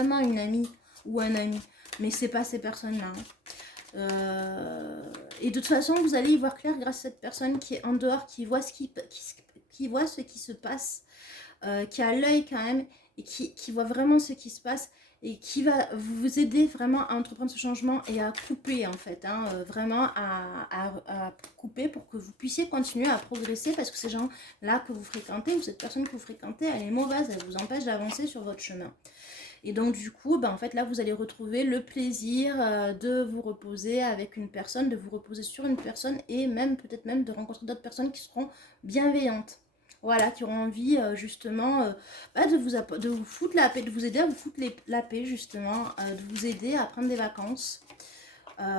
vraiment une amie ou un ami, mais c'est pas ces personnes-là. Et de toute façon, vous allez y voir clair grâce à cette personne qui est en dehors, qui voit ce qui voit ce qui se passe, qui a l'œil quand même, et qui voit vraiment ce qui se passe, et qui va vous aider vraiment à entreprendre ce changement et à couper en fait, hein, vraiment à couper pour que vous puissiez continuer à progresser, parce que ces gens-là que vous fréquentez, ou cette personne que vous fréquentez, elle est mauvaise, elle vous empêche d'avancer sur votre chemin. Et donc du coup, ben, en fait là vous allez retrouver le plaisir de vous reposer avec une personne, de vous reposer sur une personne, et même peut-être même de rencontrer d'autres personnes qui seront bienveillantes. Voilà, qui auront envie justement de vous foutre la paix, de vous aider à vous foutre la paix justement, de vous aider à prendre des vacances.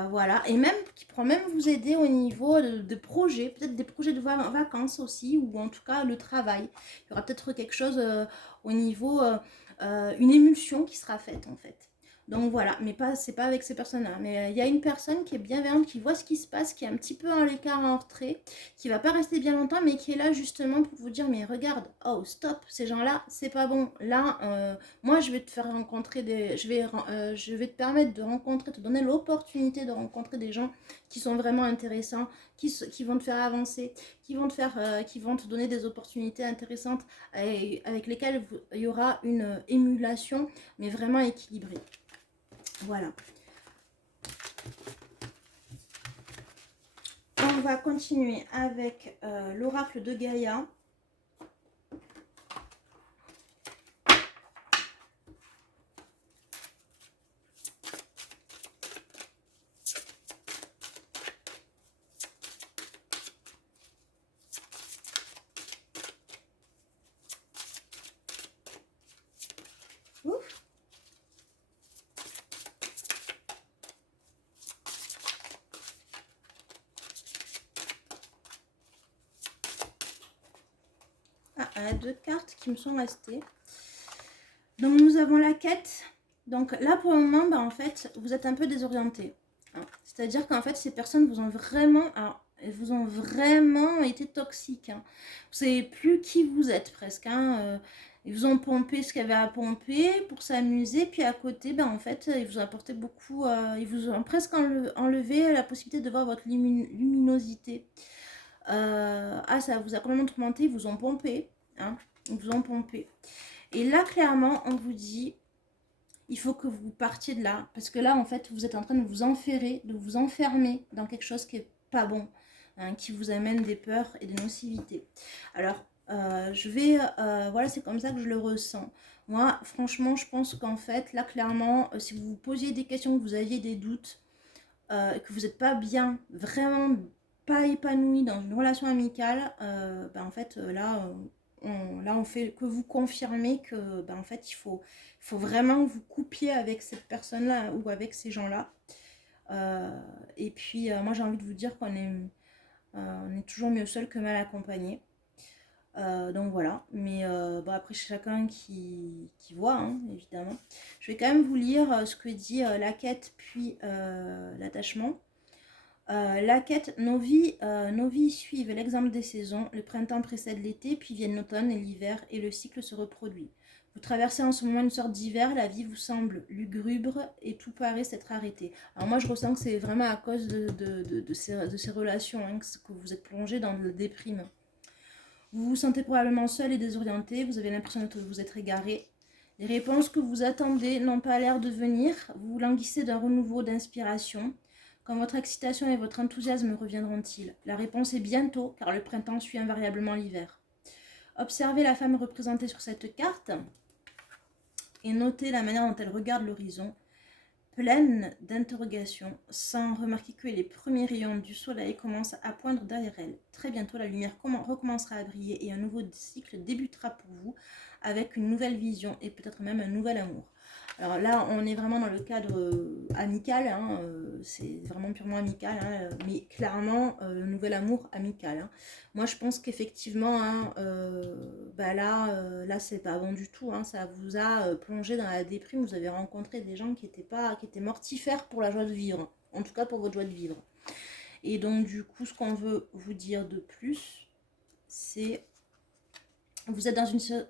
Voilà, et même qui pourra même vous aider au niveau de projets, peut-être des projets de vacances aussi, ou en tout cas le travail. Il y aura peut-être quelque chose au niveau, une émulsion qui sera faite en fait. Donc voilà, mais pas, c'est pas avec ces personnes-là. Mais il y a une personne qui est bienveillante, qui voit ce qui se passe, qui est un petit peu en l'écart, en retrait, qui va pas rester bien longtemps, mais qui est là justement pour vous dire, mais regarde, oh stop, ces gens-là, c'est pas bon. Là, moi je vais te faire rencontrer je vais te permettre de rencontrer, te donner l'opportunité de rencontrer des gens qui sont vraiment intéressants, qui vont te faire avancer, qui vont te donner des opportunités intéressantes, avec lesquelles il y aura une émulation, mais vraiment équilibrée. Voilà. On va continuer avec l'oracle de Gaïa. Ouf. Ah, 2 cartes qui me sont restées. Donc nous avons la quête. Donc là pour le moment, bah, en fait, vous êtes un peu désorienté. Hein. C'est-à-dire qu'en fait, ces personnes vous ont vraiment, vous ont vraiment été toxiques. Hein. Vous savez plus qui vous êtes presque. Hein. Ils vous ont pompé ce qu'il y avait à pomper pour s'amuser. Puis à côté, ben, en fait, ils vous ont apporté beaucoup. Ils vous ont presque enlevé la possibilité de voir votre luminosité. Ça vous a complètement tourmenté. Ils vous ont pompé. Hein. Ils vous ont pompé. Et là, clairement, on vous dit, il faut que vous partiez de là. Parce que là, en fait, vous êtes en train de vous enferrer, de vous enfermer dans quelque chose qui n'est pas bon, hein, qui vous amène des peurs et des nocivités. Alors, voilà, c'est comme ça que je le ressens. Moi, franchement, je pense qu'en fait, là, clairement, si vous vous posiez des questions, que vous aviez des doutes, que vous n'êtes pas bien, vraiment pas épanoui dans une relation amicale, en fait, là, on fait que vous confirmer que, en fait, il faut vraiment que vous coupiez avec cette personne-là ou avec ces gens-là. Et puis, moi, j'ai envie de vous dire on est toujours mieux seul que mal accompagné. Donc voilà, mais après chacun qui voit, hein, évidemment. Je vais quand même vous lire ce que dit la quête puis l'attachement. La quête, nos vies suivent l'exemple des saisons. Le printemps précède l'été, puis viennent l'automne et l'hiver, et le cycle se reproduit. Vous traversez en ce moment une sorte d'hiver, la vie vous semble lugubre et tout paraît s'être arrêté. Alors moi je ressens que c'est vraiment à cause de ces relations, hein, que vous êtes plongé dans le déprime. Vous vous sentez probablement seul et désorienté, vous avez l'impression de vous être égaré. Les réponses que vous attendez n'ont pas l'air de venir, vous languissez d'un renouveau d'inspiration. Quand votre excitation et votre enthousiasme reviendront-ils? La réponse est bientôt, car le printemps suit invariablement l'hiver. Observez la femme représentée sur cette carte et notez la manière dont elle regarde l'horizon, pleine d'interrogations, sans remarquer que les premiers rayons du soleil commencent à poindre derrière elle. Très bientôt, la lumière recommencera à briller et un nouveau cycle débutera pour vous avec une nouvelle vision et peut-être même un nouvel amour. Alors là, on est vraiment dans le cadre amical, hein, c'est vraiment purement amical, hein, mais clairement, le nouvel amour amical. Hein. Moi, je pense qu'effectivement, hein, là, c'est pas bon du tout. Hein, ça vous a plongé dans la déprime. Vous avez rencontré des gens qui étaient mortifères pour la joie de vivre. En tout cas, pour votre joie de vivre. Et donc, du coup, ce qu'on veut vous dire de plus, c'est vous êtes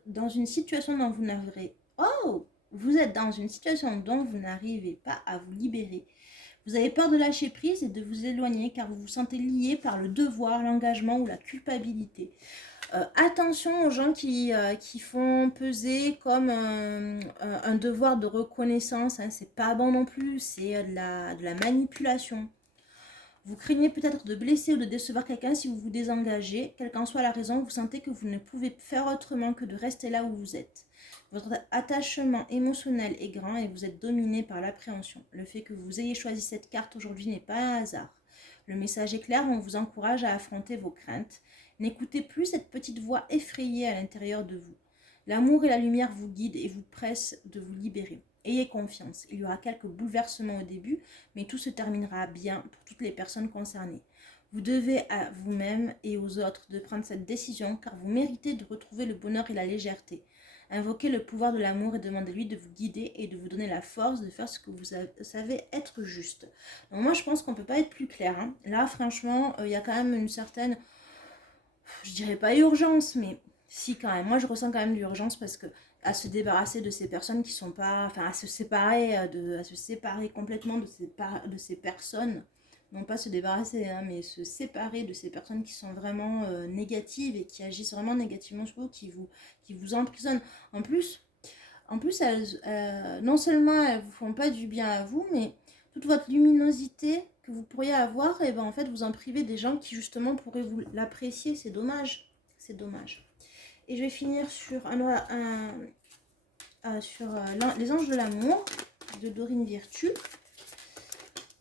dans une situation dont vous n'aurez... Oh! vous êtes dans une situation dont vous n'arrivez pas à vous libérer. Vous avez peur de lâcher prise et de vous éloigner car vous vous sentez lié par le devoir, l'engagement ou la culpabilité. Attention aux gens qui font peser comme un devoir de reconnaissance, hein, c'est pas bon non plus, c'est de la manipulation. Vous craignez peut-être de blesser ou de décevoir quelqu'un si vous vous désengagez. Quelle qu'en soit la raison, vous sentez que vous ne pouvez faire autrement que de rester là où vous êtes. Votre attachement émotionnel est grand et vous êtes dominé par l'appréhension. Le fait que vous ayez choisi cette carte aujourd'hui n'est pas un hasard. Le message est clair, on vous encourage à affronter vos craintes. N'écoutez plus cette petite voix effrayée à l'intérieur de vous. L'amour et la lumière vous guident et vous pressent de vous libérer. Ayez confiance, il y aura quelques bouleversements au début, mais tout se terminera bien pour toutes les personnes concernées. Vous devez à vous-même et aux autres de prendre cette décision car vous méritez de retrouver le bonheur et la légèreté. Invoquez le pouvoir de l'amour et demandez-lui de vous guider et de vous donner la force de faire ce que vous savez être juste. Donc moi je pense qu'on ne peut pas être plus clair. Hein. Là franchement, il y a quand même une certaine, je dirais pas urgence, mais si quand même. Moi je ressens quand même l'urgence parce que à se débarrasser de ces personnes qui sont pas, enfin à se séparer, à se séparer complètement de ces personnes, non pas se débarrasser, hein, mais se séparer de ces personnes qui sont vraiment négatives et qui agissent vraiment négativement sur vous, qui vous emprisonnent. En plus non seulement elles vous font pas du bien à vous, mais toute votre luminosité que vous pourriez avoir, et ben en fait vous en privez des gens qui justement pourraient vous l'apprécier. C'est dommage, c'est dommage. Et je vais finir sur les anges de l'amour de Dorine Virtue.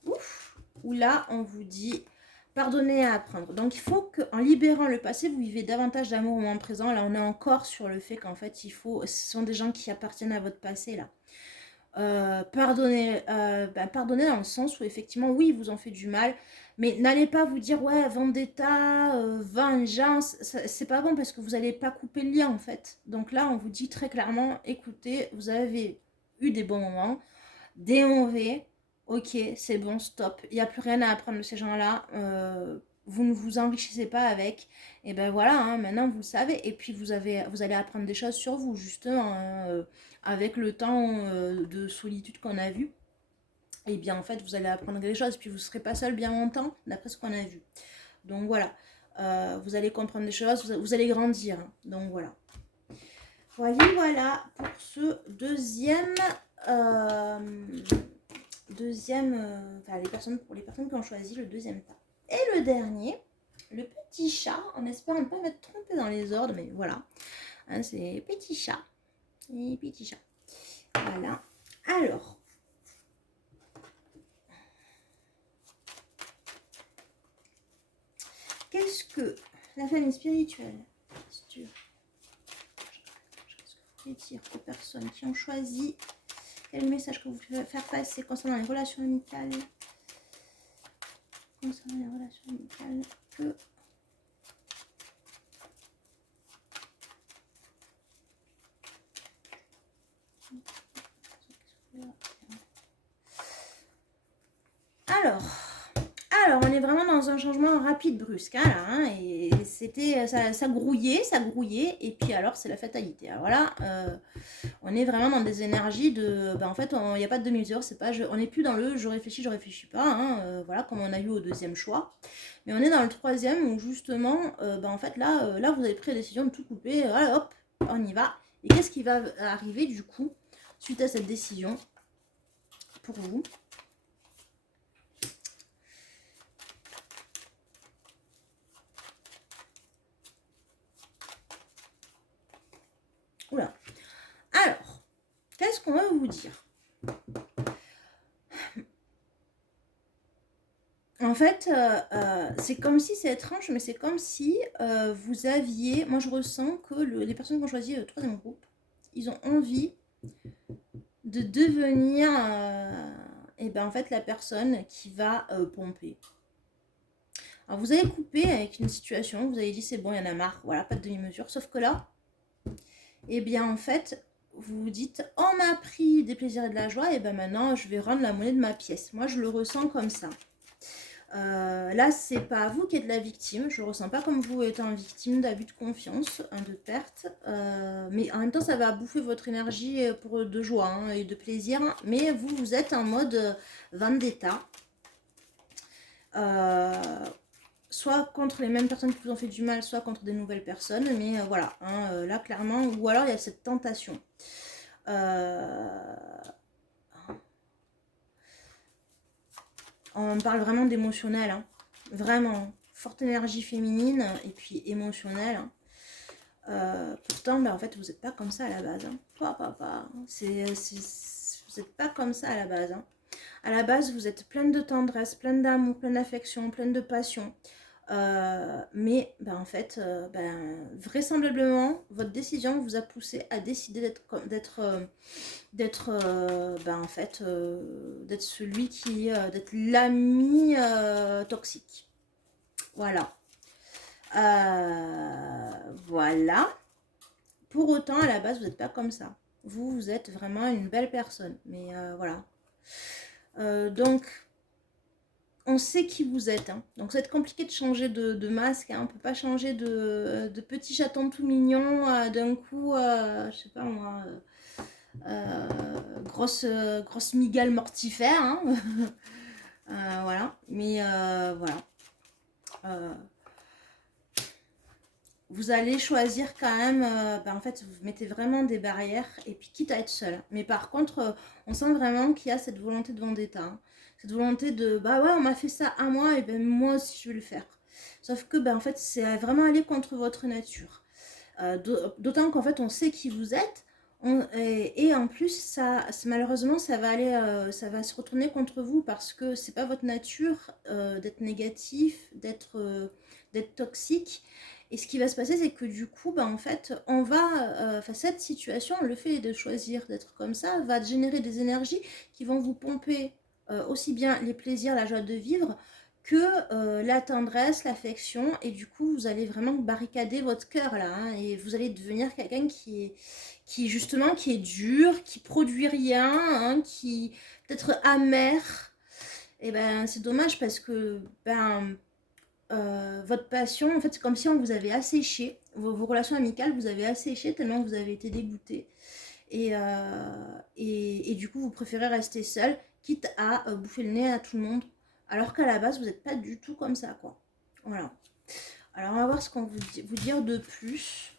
Ouf, où là on vous dit pardonner et apprendre. Donc il faut qu'en libérant le passé, vous vivez davantage d'amour au moment présent. Là on est encore sur le fait qu'en fait ce sont des gens qui appartiennent à votre passé là. Pardonner dans le sens où effectivement oui ils vous ont fait du mal, mais n'allez pas vous dire ouais vendetta, vengeance, c'est pas bon parce que vous n'allez pas couper le lien en fait. Donc là on vous dit très clairement écoutez, vous avez eu des bons moments, des mauvais, ok c'est bon stop, il n'y a plus rien à apprendre de ces gens là, vous ne vous enrichissez pas avec, et ben voilà, hein, maintenant vous le savez, et puis vous allez apprendre des choses sur vous justement, hein, avec le temps de solitude qu'on a vu, et bien en fait vous allez apprendre des choses, puis vous ne serez pas seul bien longtemps d'après ce qu'on a vu. Donc voilà, vous allez comprendre des choses, vous allez grandir, hein. Donc voilà. Voilà pour ce deuxième, pour les personnes qui ont choisi le deuxième tas. Et le dernier, le petit chat, en espérant ne pas m'être trompée dans les ordres, mais voilà, hein, c'est petit chat. Et petit chat. Voilà. Alors. Qu'est-ce que la famille spirituelle, qu'est-ce que vous voulez dire aux personnes qui ont choisi, quel message que vous pouvez faire passer concernant les relations amicales, que alors, on est vraiment dans un changement rapide, brusque, hein, là, hein, et c'était, ça grouillait, et puis alors c'est la fatalité. Alors là, on est vraiment dans des énergies de, en fait, il n'y a pas de demi-mesure, on n'est plus dans le je réfléchis pas, hein, voilà, comme on a eu au deuxième choix, mais on est dans le troisième où justement, en fait, là, vous avez pris la décision de tout couper, voilà, hop, on y va. Et qu'est-ce qui va arriver du coup, suite à cette décision, pour vous ? Oula. Alors, qu'est-ce qu'on va vous dire ? En fait, c'est comme si, c'est étrange, mais c'est comme si vous aviez... Moi, je ressens que les personnes qui ont choisi le troisième groupe, ils ont envie de devenir, en fait, la personne qui va pomper. Alors, vous avez coupé avec une situation, vous avez dit c'est bon, il y en a marre, voilà, pas de demi-mesure. Sauf que là, en fait, vous vous dites, on m'a pris des plaisirs et de la joie, et maintenant, je vais rendre la monnaie de ma pièce. Moi, je le ressens comme ça. Là, c'est pas vous qui êtes la victime. Je ne ressens pas comme vous étant victime d'abus de confiance, hein, de perte. Mais en même temps, ça va bouffer votre énergie de joie, hein, et de plaisir. Mais vous, vous êtes en mode vendetta. Soit contre les mêmes personnes qui vous ont fait du mal, soit contre des nouvelles personnes. Mais voilà, hein, là, clairement. Ou alors, il y a cette tentation. On parle vraiment d'émotionnel, hein. Vraiment, forte énergie féminine et puis émotionnelle, hein. Pourtant, en fait, vous n'êtes pas comme ça à la base, hein. Papa, vous n'êtes pas comme ça à la base, hein. À la base, vous êtes pleine de tendresse, pleine d'amour, pleine d'affection, pleine de passion. Mais en fait, vraisemblablement, votre décision vous a poussé à décider d'être en fait d'être celui qui d'être l'ami toxique. Voilà. Voilà. Pour autant, à la base, vous n'êtes pas comme ça. Vous êtes vraiment une belle personne. Mais voilà. Donc, on sait qui vous êtes, hein. Donc, ça va être compliqué de changer de masque, hein. On ne peut pas changer de petit chaton tout mignon d'un coup, je sais pas moi, grosse migale mortifère, hein. Voilà. Mais voilà. Vous allez choisir quand même, en fait, vous mettez vraiment des barrières, et puis quitte à être seul. Mais par contre, on sent vraiment qu'il y a cette volonté de vendetta, hein. Cette volonté de, bah ouais, on m'a fait ça à moi, et ben moi aussi je vais le faire. Sauf que, en fait, c'est vraiment aller contre votre nature. D'autant qu'en fait, on sait qui vous êtes. Et en plus, malheureusement, ça va se retourner contre vous, parce que c'est pas votre nature d'être négatif, d'être toxique. Et ce qui va se passer, c'est que du coup, en fait, cette situation, le fait de choisir d'être comme ça, va générer des énergies qui vont vous pomper aussi bien les plaisirs, la joie de vivre, que la tendresse, l'affection. Et du coup, vous allez vraiment barricader votre cœur là, hein, et vous allez devenir quelqu'un qui est dur, qui produit rien, hein, qui peut-être amer. Et c'est dommage, parce que votre passion, en fait, c'est comme si on vous avait asséché. Vos relations amicales, vous avez asséché tellement vous avez été dégoûté. Et du coup, vous préférez rester seul, quitte à bouffer le nez à tout le monde. Alors qu'à la base, vous n'êtes pas du tout comme ça, quoi. Voilà. Alors, on va voir ce qu'on vous dire de plus.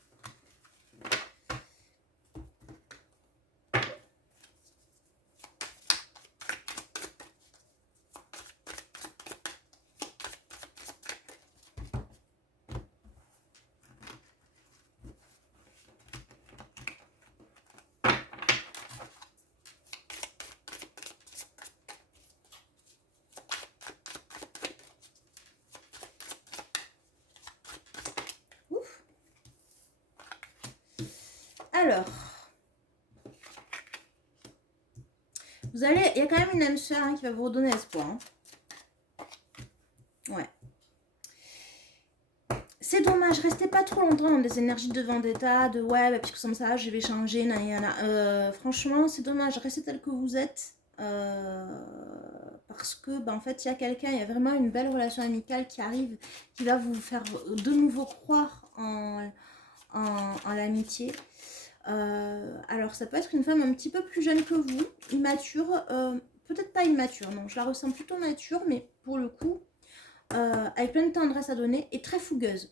Alors, il y a quand même une âme sœur, hein, qui va vous redonner espoir, hein. Ouais. C'est dommage, restez pas trop longtemps dans des énergies de vendetta, de ouais, puisque comme ça, je vais changer, franchement, c'est dommage, restez tel que vous êtes. Parce que, en fait, il y a quelqu'un, il y a vraiment une belle relation amicale qui arrive, qui va vous faire de nouveau croire en l'amitié. Alors, ça peut être une femme un petit peu plus jeune que vous, immature, peut-être pas immature, non, je la ressens plutôt mature, mais pour le coup, avec plein de tendresse à donner, et très fougueuse,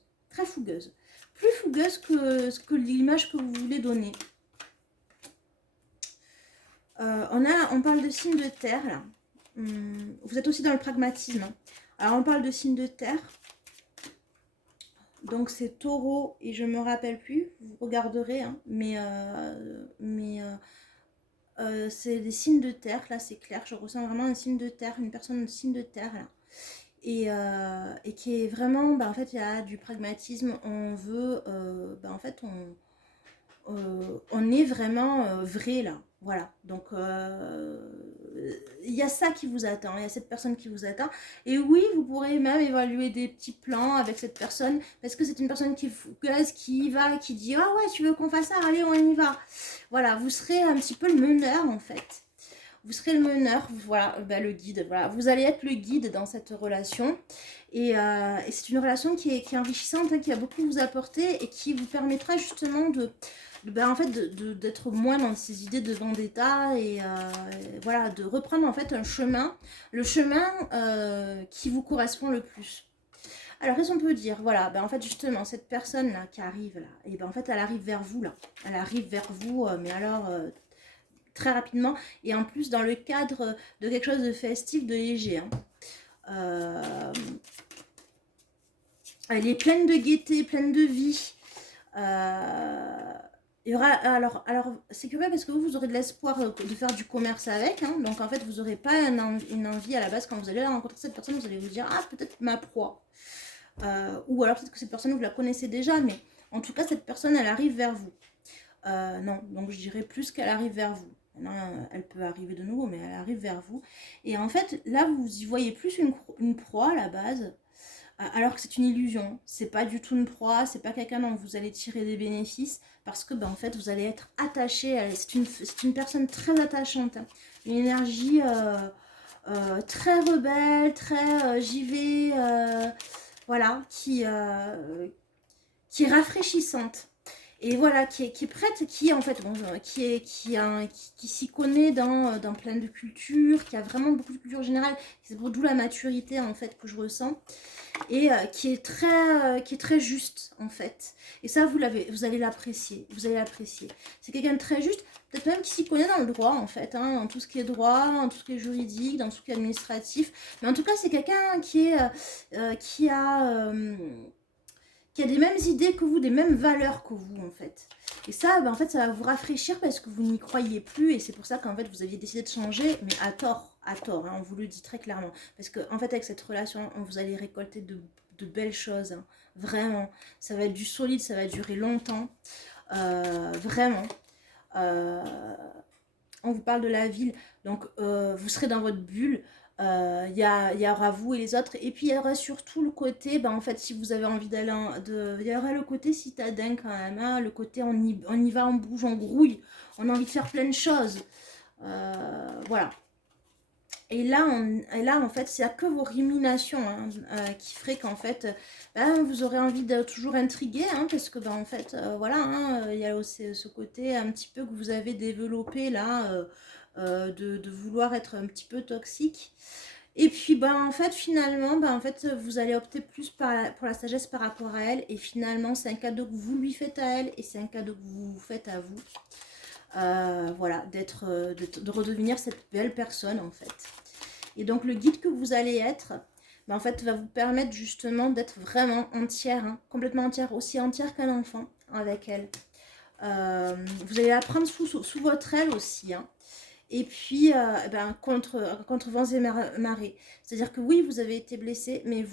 plus fougueuse que l'image que vous voulez donner. On parle de signes de terre, là. Vous êtes aussi dans le pragmatisme, hein. Alors, on parle de signes de terre. Donc, c'est taureau, et je me rappelle plus, vous regarderez, hein, c'est des signes de terre, là, c'est clair. Je ressens vraiment un signe de terre, une personne de signe de terre, là. Et qui est vraiment, en fait, il y a du pragmatisme. On veut, en fait, on est vraiment vrai là, voilà. Donc il y a ça qui vous attend, il y a cette personne qui vous attend. Et oui, vous pourrez même évaluer des petits plans avec cette personne, parce que c'est une personne qui y va, qui dit ah ouais, tu veux qu'on fasse ça, allez, on y va. Voilà, vous serez un petit peu le meneur, en fait. vous serez le meneur, voilà, le guide, voilà. Vous allez être le guide dans cette relation. Et c'est une relation qui est enrichissante, hein, qui va beaucoup vous apporter et qui vous permettra justement en fait, d'être moins dans ces idées de vendetta et voilà, de reprendre en fait un chemin, le chemin qui vous correspond le plus. Alors, qu'est-ce qu'on peut dire? Voilà, en fait, justement, cette personne-là qui arrive là, et en fait, elle arrive vers vous là. Elle arrive vers vous, mais alors très rapidement. Et en plus, dans le cadre de quelque chose de festif, de léger. Hein. Elle est pleine de gaieté, pleine de vie. Il y aura, alors c'est curieux parce que vous aurez de l'espoir de faire du commerce avec. Hein. Donc, en fait, vous n'aurez pas une envie à la base quand vous allez rencontrer cette personne. Vous allez vous dire, ah, peut-être ma proie. Ou alors peut-être que cette personne, vous la connaissez déjà, mais en tout cas, cette personne, elle arrive vers vous. Non, donc je dirais plus qu'elle arrive vers vous. Maintenant, elle peut arriver de nouveau, mais elle arrive vers vous. Et en fait, là, vous y voyez plus une proie à la base, alors que c'est une illusion. C'est pas du tout une proie, c'est pas quelqu'un dont vous allez tirer des bénéfices, parce que, en fait, vous allez être attaché. C'est une personne très attachante. Hein. Une énergie très rebelle, très j'y vais. Voilà, qui est rafraîchissante. Et voilà, qui est prête, qui est en fait, bon, qui s'y connaît dans plein de cultures, qui a vraiment beaucoup de culture générale, c'est d'où la maturité en fait que je ressens, et qui est très juste en fait. Et ça, vous allez l'apprécier, C'est quelqu'un de très juste, peut-être même qui s'y connaît dans le droit en fait, hein, dans tout ce qui est droit, dans tout ce qui est juridique, dans tout ce qui est administratif. Mais en tout cas, c'est quelqu'un qui a des mêmes idées que vous, des mêmes valeurs que vous en fait. Et ça, en fait, ça va vous rafraîchir parce que vous n'y croyez plus et c'est pour ça qu'en fait, vous aviez décidé de changer, mais à tort, hein, on vous le dit très clairement. Parce que en fait, avec cette relation, vous allez récolter de belles choses, hein, vraiment. Ça va être du solide, ça va durer longtemps, vraiment. On vous parle de la ville, donc vous serez dans votre bulle. Il y aura vous et les autres, et puis il y aura surtout le côté, en fait, si vous avez envie d'aller, il y aura le côté citadin quand même, hein, le côté on y va, on bouge, on grouille, on a envie de faire plein de choses, voilà. Et là, en fait, c'est que vos ruminations hein, qui feraient qu'en fait, vous aurez envie de toujours intriguer, hein, parce que, en fait, voilà, hein, il y a aussi ce côté un petit peu que vous avez développé là, de vouloir être un petit peu toxique. Et puis, en fait, finalement, en fait, vous allez opter plus pour la sagesse par rapport à elle. Et finalement, c'est un cadeau que vous lui faites à elle et c'est un cadeau que vous vous faites à vous. Voilà, de redevenir cette belle personne, en fait. Et donc, le guide que vous allez être, en fait, va vous permettre justement d'être vraiment entière, hein, complètement entière, aussi entière qu'un enfant avec elle. Vous allez la prendre sous votre aile aussi, hein. Et puis, contre vents et marées. C'est-à-dire que oui, vous avez été blessé, mais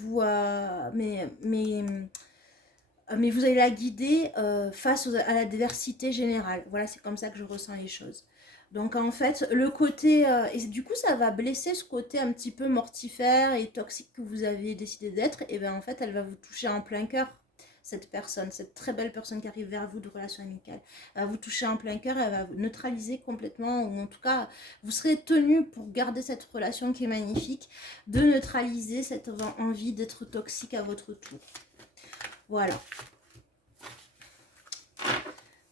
mais vous allez la guider face à l'adversité générale. Voilà, c'est comme ça que je ressens les choses. Donc, en fait, le côté... et du coup, ça va blesser ce côté un petit peu mortifère et toxique que vous avez décidé d'être. Et bien, en fait, elle va vous toucher en plein cœur. Cette personne, cette très belle personne qui arrive vers vous de relation amicale, elle va vous toucher en plein cœur, elle va vous neutraliser complètement, ou en tout cas, vous serez tenu pour garder cette relation qui est magnifique, de neutraliser cette envie d'être toxique à votre tour. Voilà.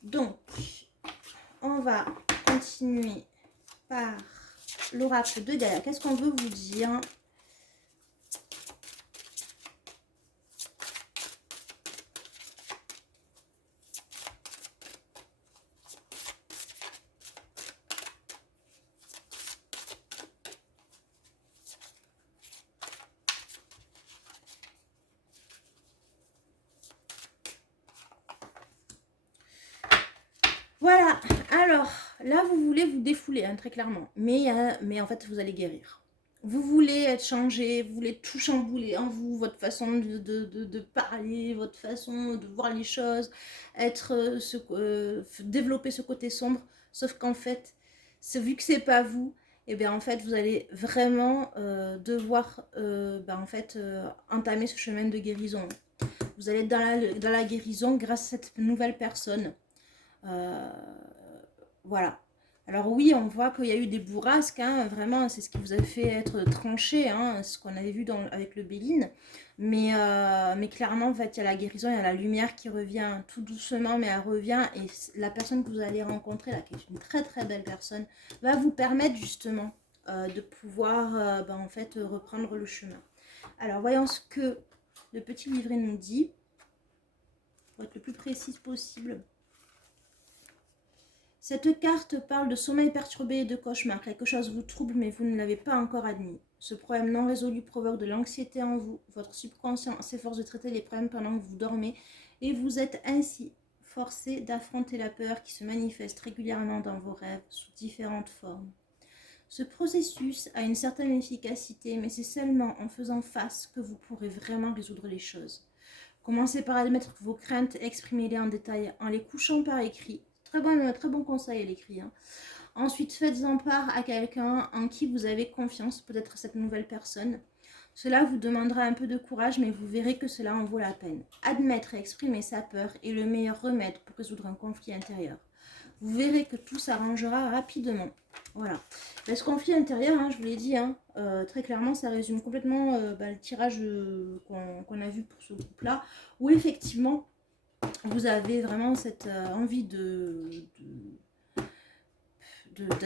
Donc, on va continuer par l'oracle de Gaïa. Qu'est-ce qu'on veut vous dire ? Voilà, alors là vous voulez vous défouler hein, très clairement, mais en fait vous allez guérir. Vous voulez être changé, vous voulez tout chambouler en vous, votre façon de parler, votre façon de voir les choses, développer ce côté sombre, sauf qu'en fait, vu que c'est pas vous, et bien en fait vous allez vraiment devoir entamer ce chemin de guérison. Vous allez être dans la guérison grâce à cette nouvelle personne. Voilà. Alors oui, on voit qu'il y a eu des bourrasques, hein, vraiment, c'est ce qui vous a fait être tranché, hein, ce qu'on avait vu avec le Béline. Mais clairement, en fait, il y a la guérison, il y a la lumière qui revient tout doucement, mais elle revient. Et la personne que vous allez rencontrer, là, qui est une très très belle personne, va vous permettre justement de pouvoir en fait, reprendre le chemin. Alors, voyons ce que le petit livret nous dit, pour être le plus précise possible. Cette carte parle de sommeil perturbé et de cauchemar. Quelque chose vous trouble, mais vous ne l'avez pas encore admis. Ce problème non résolu provoque de l'anxiété en vous. Votre subconscient s'efforce de traiter les problèmes pendant que vous dormez et vous êtes ainsi forcé d'affronter la peur qui se manifeste régulièrement dans vos rêves sous différentes formes. Ce processus a une certaine efficacité, mais c'est seulement en faisant face que vous pourrez vraiment résoudre les choses. Commencez par admettre vos craintes, exprimez-les en détail en les couchant par écrit. Très bon conseil à l'écrit. Hein. Ensuite, faites-en part à quelqu'un en qui vous avez confiance, peut-être cette nouvelle personne. Cela vous demandera un peu de courage, mais vous verrez que cela en vaut la peine. Admettre et exprimer sa peur est le meilleur remède pour résoudre un conflit intérieur. Vous verrez que tout s'arrangera rapidement. Voilà. Ce conflit intérieur, hein, je vous l'ai dit, hein, très clairement, ça résume complètement le tirage qu'on a vu pour ce groupe-là, où effectivement, vous avez vraiment cette envie d'être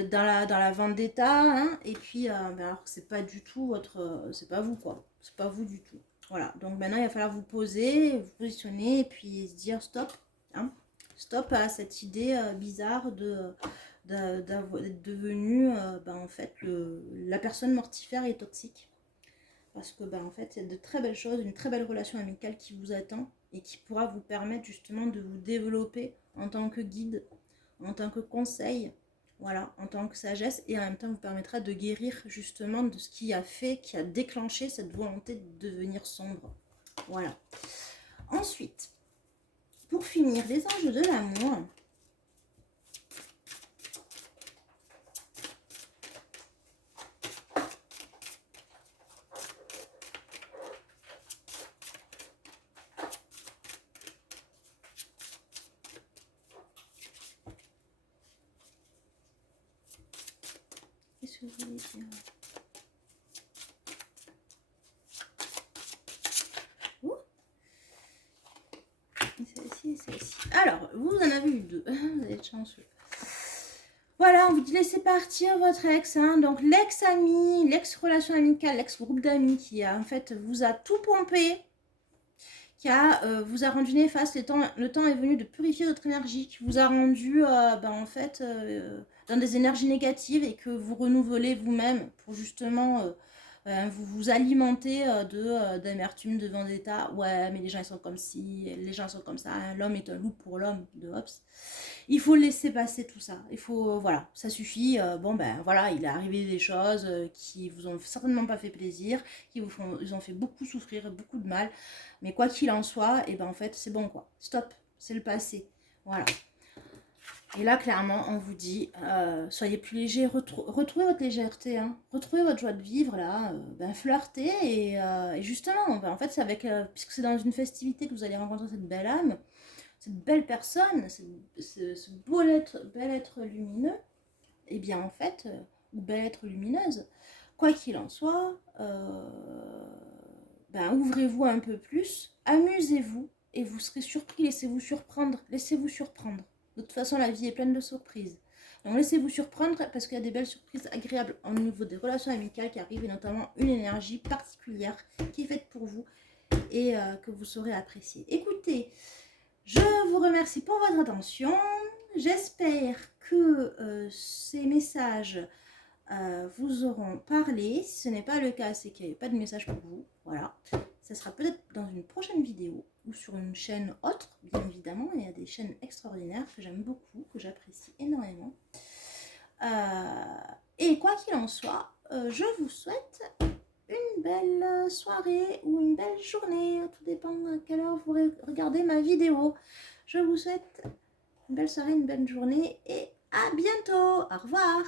dans la vendetta, hein, et puis alors c'est pas du tout votre, c'est pas vous quoi, c'est pas vous du tout. Voilà, donc maintenant il va falloir vous poser, vous positionner et puis se dire stop, hein, stop à cette idée bizarre d'être devenu en fait la personne mortifère et toxique. Parce que en fait, il y a de très belles choses, une très belle relation amicale qui vous attend et qui pourra vous permettre justement de vous développer en tant que guide, en tant que conseil, voilà, en tant que sagesse, et en même temps vous permettra de guérir justement de ce qui a fait, qui a déclenché cette volonté de devenir sombre. Voilà. Ensuite, pour finir, les anges de l'amour. Qu'est-ce que vous voulez dire ? Celle-ci et celle-ci. Alors, vous en avez eu deux. Vous allez être chanceux. Voilà, on vous dit laissez partir votre ex. Hein. Donc, l'ex-ami, l'ex-relation amicale, l'ex-groupe d'amis qui a en fait vous a tout pompé, qui vous a rendu néfaste. Le temps est venu de purifier votre énergie, qui vous a rendu en fait dans des énergies négatives et que vous renouvelez vous-même pour justement vous vous alimentez d'amertume, de vendetta. Ouais, mais les gens ils sont comme ci, les gens sont comme ça. Hein. L'homme est un loup pour l'homme de Hobbes. Il faut laisser passer tout ça. Il faut, voilà, ça suffit. Voilà, il est arrivé des choses qui vous ont certainement pas fait plaisir, ils ont fait beaucoup souffrir, beaucoup de mal. Mais quoi qu'il en soit, et en fait, c'est bon quoi. Stop, c'est le passé. Voilà. Et là, clairement, on vous dit, soyez plus léger, retrouvez votre légèreté, hein, retrouvez votre joie de vivre, là, flirtez, et justement, en fait, c'est avec, puisque c'est dans une festivité que vous allez rencontrer cette belle âme, cette belle personne, ce bel être lumineux, et bien en fait, ou bel être lumineuse, quoi qu'il en soit, ouvrez-vous un peu plus, amusez-vous, et vous serez surpris, laissez-vous surprendre. De toute façon, la vie est pleine de surprises. Donc laissez-vous surprendre parce qu'il y a des belles surprises agréables au niveau des relations amicales qui arrivent, et notamment une énergie particulière qui est faite pour vous et que vous saurez apprécier. Écoutez, je vous remercie pour votre attention. J'espère que ces messages vous auront parlé. Si ce n'est pas le cas, c'est qu'il n'y avait pas de message pour vous. Voilà. Ça sera peut-être dans une prochaine vidéo ou sur une chaîne autre, bien évidemment. Il y a des chaînes extraordinaires que j'aime beaucoup, que j'apprécie énormément. Et quoi qu'il en soit, je vous souhaite une belle soirée ou une belle journée. Tout dépend à quelle heure vous regardez ma vidéo. Je vous souhaite une belle soirée, une belle journée et à bientôt. Au revoir.